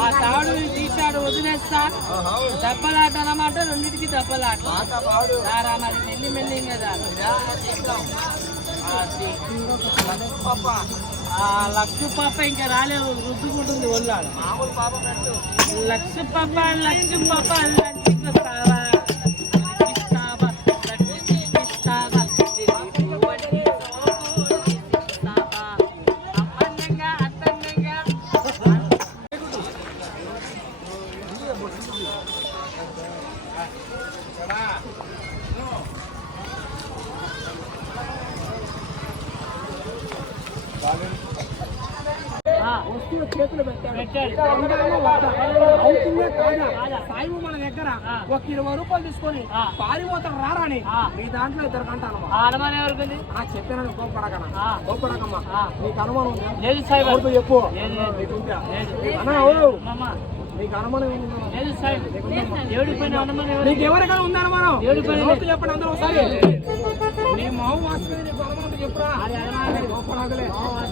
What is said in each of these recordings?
ఆ తాడు తీసాడు వదిలేస్తా. దెబ్బలాట అన్నమాట, రెండింటికి దెబ్బలాట. మరి మెల్లి మెల్లి కదా లక్ష పాప ఇంకా రాలేదు, రుద్దుకుంటుంది ఒళ్ళాడు. లక్ష పాప లక్ష పాప లక్షిస్తావా వస్తువు చేతులు పెట్టాడు. అవుతుందే కాదా సాయి మన దగ్గర ఒక 20 రూపాయలు తీసుకొని పారిపోతాం రారాని మీ దాంట్లో ఇద్దరు కంటాను. చెప్పానని కోపడకమ్మా, నీకు అనుమానం చెప్పు. నీకు అనుమానం నీకు ఎవరికైనా ఉంది అనుమానం చెప్పండి అందరూ ఒకసారి. నీ మావు వాసుకుని నీకు అనుమానం చెప్పురా.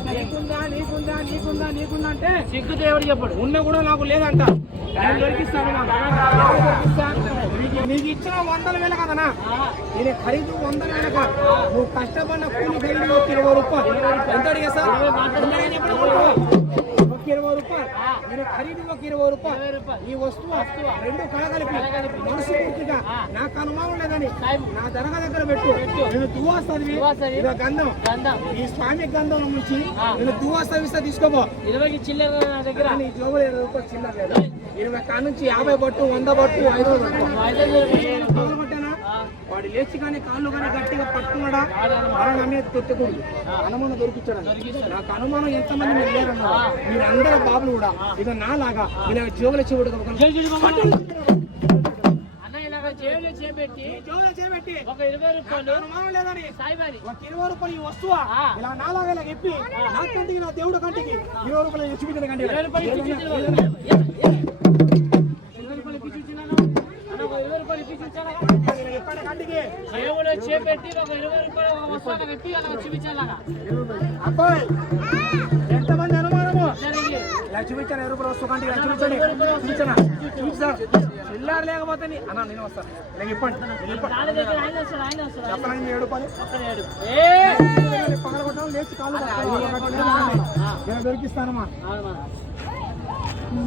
నీకుందా నీకుందా నీకుందా నీకుందా అంటే సిగ్గు దేవుడు చెప్పడు. ఉన్న కూడా నాకు లేదంట. నేను దొరికిస్తాను. నీకు ఇచ్చిన 100,000 కదనా, నేను ఖరీదు 100,000 కాదు. నువ్వు కష్టపడిన కూలి ఖరీదు 20 రూపాయలు. ఎంత అడిగా సార్? 20 రూపాయలు. నేను ఖరీదు 20 రూపాయలు. ఈ వస్తువు రెండు కలగలిపి మనసు పూర్తిగా నాకు అనుమానం లేదని నా దర్గా దగ్గర పెట్టు. నేను దువాస్తుంది గంధం, ఈ స్వామి గంధం నుంచి నేను దువాస్తా తీసుకోబో. 20 చిల్లర దగ్గర నీ జోబులు 20 రూపాయలు చిల్లర లేదా? 20 కాడ నుంచి 50 బట్టు 100 బట్టు 500 పగలగొట్టానా? వాడు లేచి కానీ కాళ్ళు కానీ గట్టిగా పట్టుకున్నాడా అలా నా మీద తెచ్చుకోండి. అనుమానం దొరికించాడు. నాకు అనుమానం ఎంతమంది మీరు లేరన్నారు. మీరు అందరూ బాబులు కూడా ఇక నాలాగా ఇలా జోగులు చెవుడు చేపెట్టి ఒక 20 రూపాయలు అనుమానం లేదని ఒక 20 రూపాయలు ఈ వస్తువా ఇలా నాలాగా ఇలా చెప్పి నా కంటికి నా దేవుడు కంటికి 20 రూపాయలు చూపించిన కంటే 20 రూపాయలు చేపెట్టి ఒక 20 రూపాయలు పెట్టి అలా చూపించాలగా. అబ్బాయి ఎంతమంది అనుమానము ఇలా చూపించాను. 20 రూపాయలు వస్తూ కంటే చూపించండి. చూపించా చిల్లర లేకపోతే అన్నా నేను వస్తాను. నేను చెప్పండి చెప్పండి. 7 రూపాయలు పగలగొట్టడం లేచి కాళ్ళు నేను దొరికిస్తానమ్మా.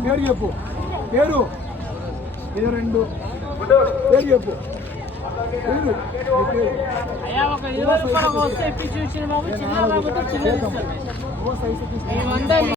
పేరు చెప్పు. పేరు 22 పేరు చెప్పు. అయ్యా ఒక 20 రూపాయలు వస్తే ఇప్పి చూసిన బాబు చిన్న చిన్న